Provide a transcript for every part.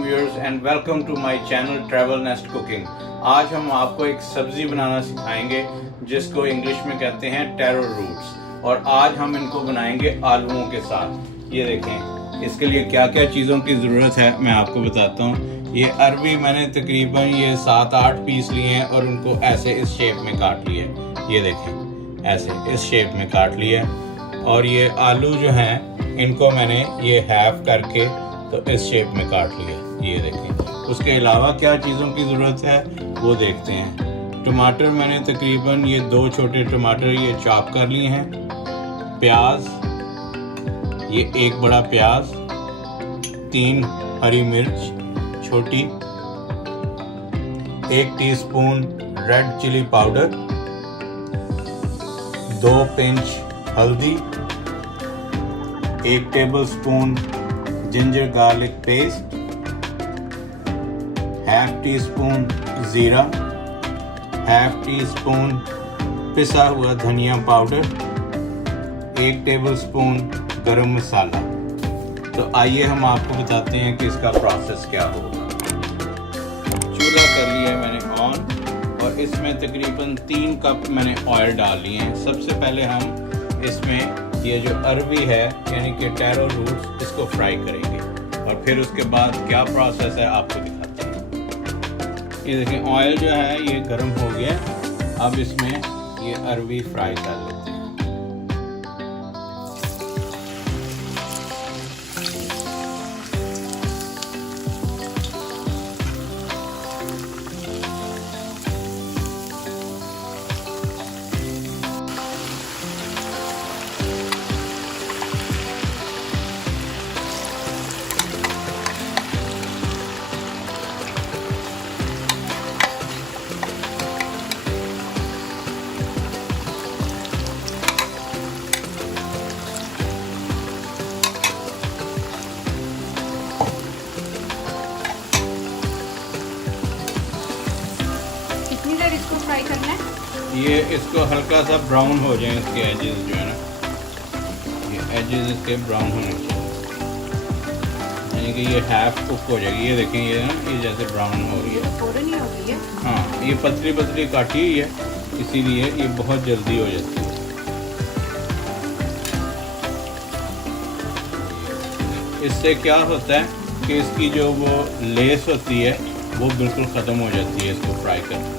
Morning viewers and welcome to my channel travel nest cooking. आज हम आपको एक सब्जी बनाना सिखाएंगे जिसको इंग्लिश में कहते हैं टैरो रूट्स, और आज हम इनको बनाएंगे आलूओं के साथ। ये देखें इसके लिए क्या क्या चीज़ों की ज़रूरत है मैं आपको बताता हूँ। ये अरबी मैंने तकरीबन ये 7-8 पीस लिए हैं और उनको ऐसे इस शेप में काट लिए। ये देखें ऐसे इस शेप में काट लिया। और ये आलू जो हैं इनको मैंने ये हैफ करके तो इस शेप में काट लिया। ये देखें। उसके अलावा क्या चीज़ों की ज़रूरत है वो देखते हैं। टमाटर मैंने तकरीबन ये 2 छोटे टमाटर ये चॉप कर लिए हैं। प्याज, ये 1 बड़ा प्याज, 3 हरी मिर्च छोटी, 1 teaspoon red chilli powder, 2 pinch हल्दी, 1 tablespoon ginger garlic paste, ½ teaspoon ज़ीरा, ½ टीस्पून पिसा हुआ धनिया पाउडर, 1 टेबलस्पून गरम मसाला। तो आइए हम आपको बताते हैं कि इसका प्रोसेस क्या होगा। चूल्हा कर लिया है मैंने ऑन, और इसमें तकरीबन 3 कप मैंने ऑयल डाल लिए हैं। सबसे पहले हम इसमें ये जो अरबी है यानी कि टैरो रूट्स इसको फ्राई करेंगे, और फिर उसके बाद क्या प्रोसेस है आपको दिखाते हैं। ये देखिए ऑयल जो है ये गर्म हो गया। अब इसमें ये अरबी फ्राई कर लेते हैं। इसको फ्राई करना है। ये इसको हल्का सा ब्राउन हो जाए, इसके एजेस जो है ना ये एजेस इसके ब्राउन होने चाहिए, यानी कि ये हाफ कुक हो जाएगी। ये देखें ये ना ये जैसे ब्राउन हो रही है, फौरन ही हो रही है। हाँ ये पतली पतली काटी हुई है इसीलिए ये बहुत जल्दी हो जाती है। इससे क्या होता है कि इसकी जो वो लेस होती है वो बिल्कुल ख़त्म हो जाती है इसको फ्राई करके।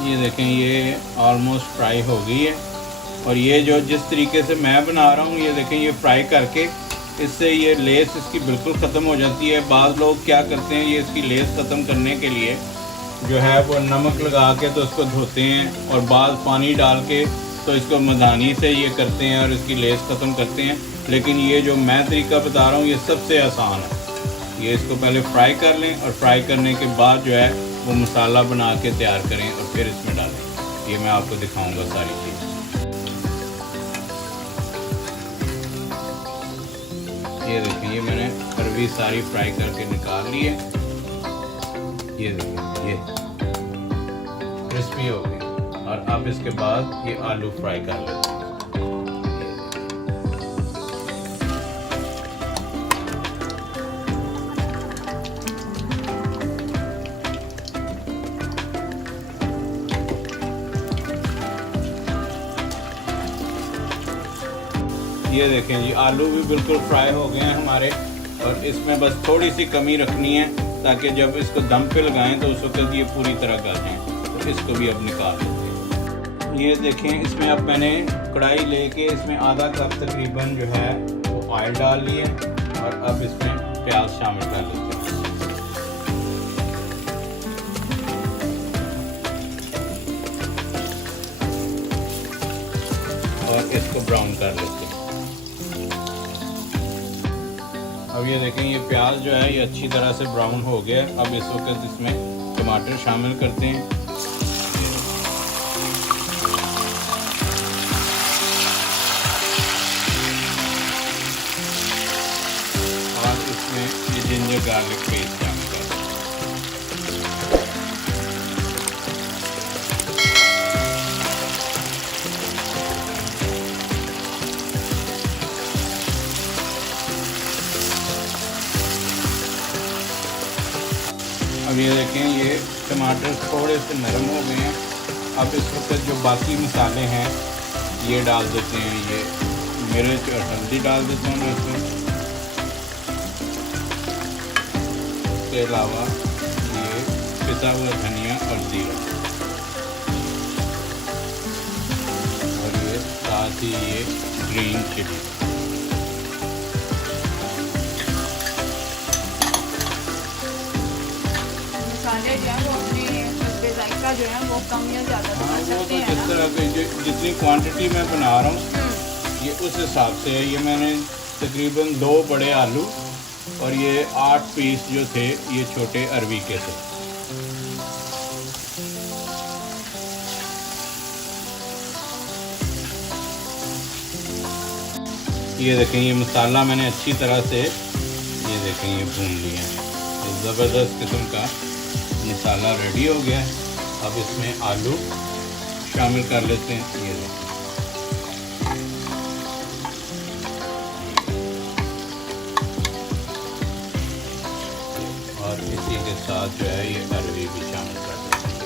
ये देखें ये ऑलमोस्ट फ्राई हो गई है, और ये जो जिस तरीके से मैं बना रहा हूँ ये देखें ये फ्राई करके इससे ये लेस इसकी बिल्कुल ख़त्म हो जाती है। बाज़ लोग क्या करते हैं ये इसकी लेस ख़त्म करने के लिए जो है वो नमक लगा के तो इसको धोते हैं, और बाज़ पानी डाल के तो इसको मधानी से ये करते हैं और इसकी लेस ख़त्म करते हैं। लेकिन ये जो मैं तरीका बता रहा हूँ ये सबसे आसान है। ये इसको पहले फ्राई कर लें, और फ्राई करने के बाद जो है वो मसाला बना के तैयार करें और फिर इसमें डालें। ये मैं आपको दिखाऊंगा सारी चीज़। ये देखिए ये मैंने अरबी सारी फ्राई करके निकाल ली है। ये देखिए ये क्रिस्पी हो गई, और अब इसके बाद ये आलू फ्राई कर लेते हैं। ये देखें जी आलू भी बिल्कुल फ्राई हो गए हैं हमारे, और इसमें बस थोड़ी सी कमी रखनी है ताकि जब इसको दम पे लगाएं तो उस वक्त ये पूरी तरह गल जाए। तो इसको भी अब निकाल लेते हैं। ये देखें इसमें अब मैंने कढ़ाई लेके इसमें आधा कप तकरीबन जो है वो ऑयल डाल लिए, और अब इसमें प्याज शामिल कर लेते हैं और इसको ब्राउन कर लेते हैं। अब ये देखें ये प्याज जो है ये अच्छी तरह से ब्राउन हो गया। अब इस वक्त इसमें टमाटर शामिल करते हैं। और इसमें ये जिंजर गार्लिक पेस्ट शामिल करते हैं। अब ये देखें, ये टमाटर थोड़े से नरम हो गए हैं। अब इस वक्त जो बाकी मसाले हैं ये डाल देते हैं। ये मिर्च और हल्दी डाल देता हूँ मैं इसमें। इसके अलावा ये पिसा हुआ धनिया और जीरा, और ये साथ ही ये ग्रीन चिली। मसाले जो है वो अपने हस्बे जायका जो है वो कम या ज़्यादा बना सकते हैं जिस तरह के जितनी क्वांटिटी मैं बना रहा हूँ ये उस हिसाब से है। ये मैंने तकरीबन 2 बड़े आलू और ये 8 पीस जो थे ये छोटे अरवी के थे। ये देखें, ये मसाला मैंने अच्छी तरह से ये देखें ये भून लिया है। ज़बरदस्त किस्म का मसाला रेडी हो गया है। अब इसमें आलू शामिल कर लेते हैं। ये देखें, और इसी के साथ जो है ये अरवी भी शामिल कर देते हैं।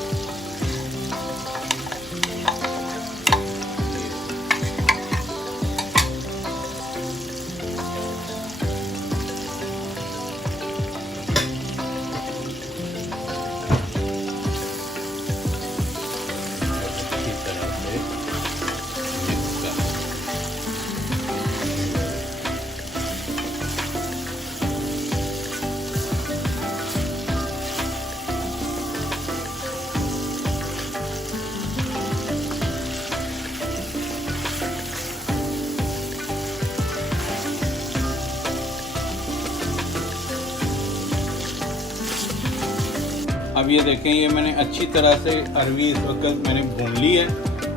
अब ये देखें, ये मैंने अच्छी तरह से अरवी इस वक्त मैंने भून ली है।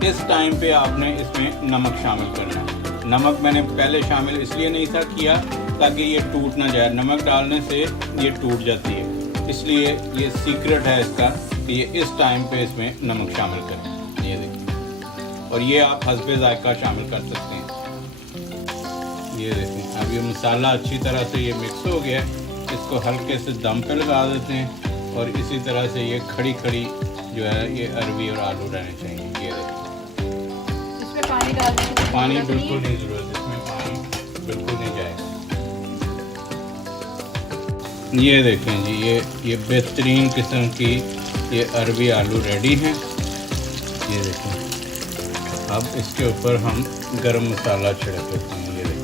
इस टाइम पे आपने इसमें नमक शामिल करना है। नमक मैंने पहले शामिल इसलिए नहीं था किया ताकि ये टूट ना जाए। नमक डालने से ये टूट जाती है, इसलिए ये सीक्रेट है इसका कि ये इस टाइम पे इसमें नमक शामिल करें। ये देखिए, और ये आप हस्बे जायका शामिल कर सकते हैं। ये देखें, अब ये मसाला अच्छी तरह से ये मिक्स हो गया है। इसको हल्के से दम पे लगा देते हैं और इसी तरह से ये खड़ी खड़ी जो है ये अरवी और आलू रहने चाहिए। ये देखिए, इसमें पानी डालने की पानी बिल्कुल नहीं ज़रूरत, इसमें पानी बिल्कुल नहीं जाएगा। ये देखें जी, ये बेहतरीन किस्म की ये अरवी आलू रेडी हैं। ये देखें, अब इसके ऊपर हम गरम मसाला छिड़क देते हैं। ये देखें,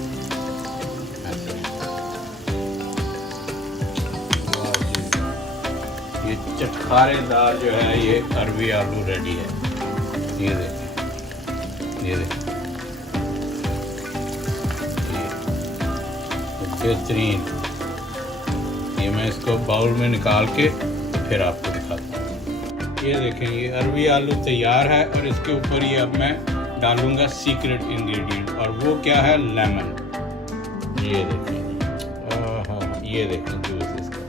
ये चटखारेदार जो है ये अरवी आलू रेडी है। ये देखें, ये देखें, ये बेहतरीन। ये मैं इसको बाउल में निकाल के फिर आपको दिखाता हूँ। ये देखें, ये अरवी आलू तैयार है और इसके ऊपर ये अब मैं डालूंगा सीक्रेट इंग्रेडिएंट, और वो क्या है, लेमन। ये देखें, ये देखें जूस इसका।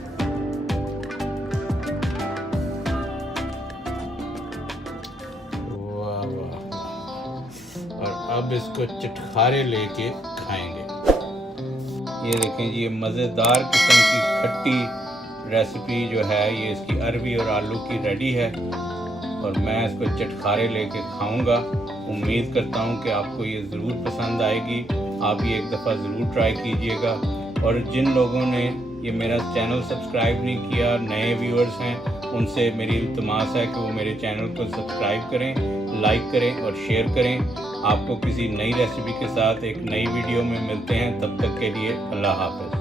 वाह वाह, और अब इसको चटखारे लेके खाएंगे। ये देखें जी, ये मज़ेदार किस्म की खट्टी रेसिपी जो है ये इसकी अरवी और आलू की रेडी है, और मैं इसको चटखारे लेके खाऊंगा। उम्मीद करता हूँ कि आपको ये ज़रूर पसंद आएगी। आप ये एक दफ़ा ज़रूर ट्राई कीजिएगा। और जिन लोगों ने ये मेरा चैनल सब्सक्राइब नहीं किया, नए व्यूअर्स हैं, उनसे मेरी इल्तमास है कि वो मेरे चैनल को सब्सक्राइब करें, लाइक करें और शेयर करें। आपको किसी नई रेसिपी के साथ एक नई वीडियो में मिलते हैं। तब तक के लिए अल्लाह हाफ़िज़।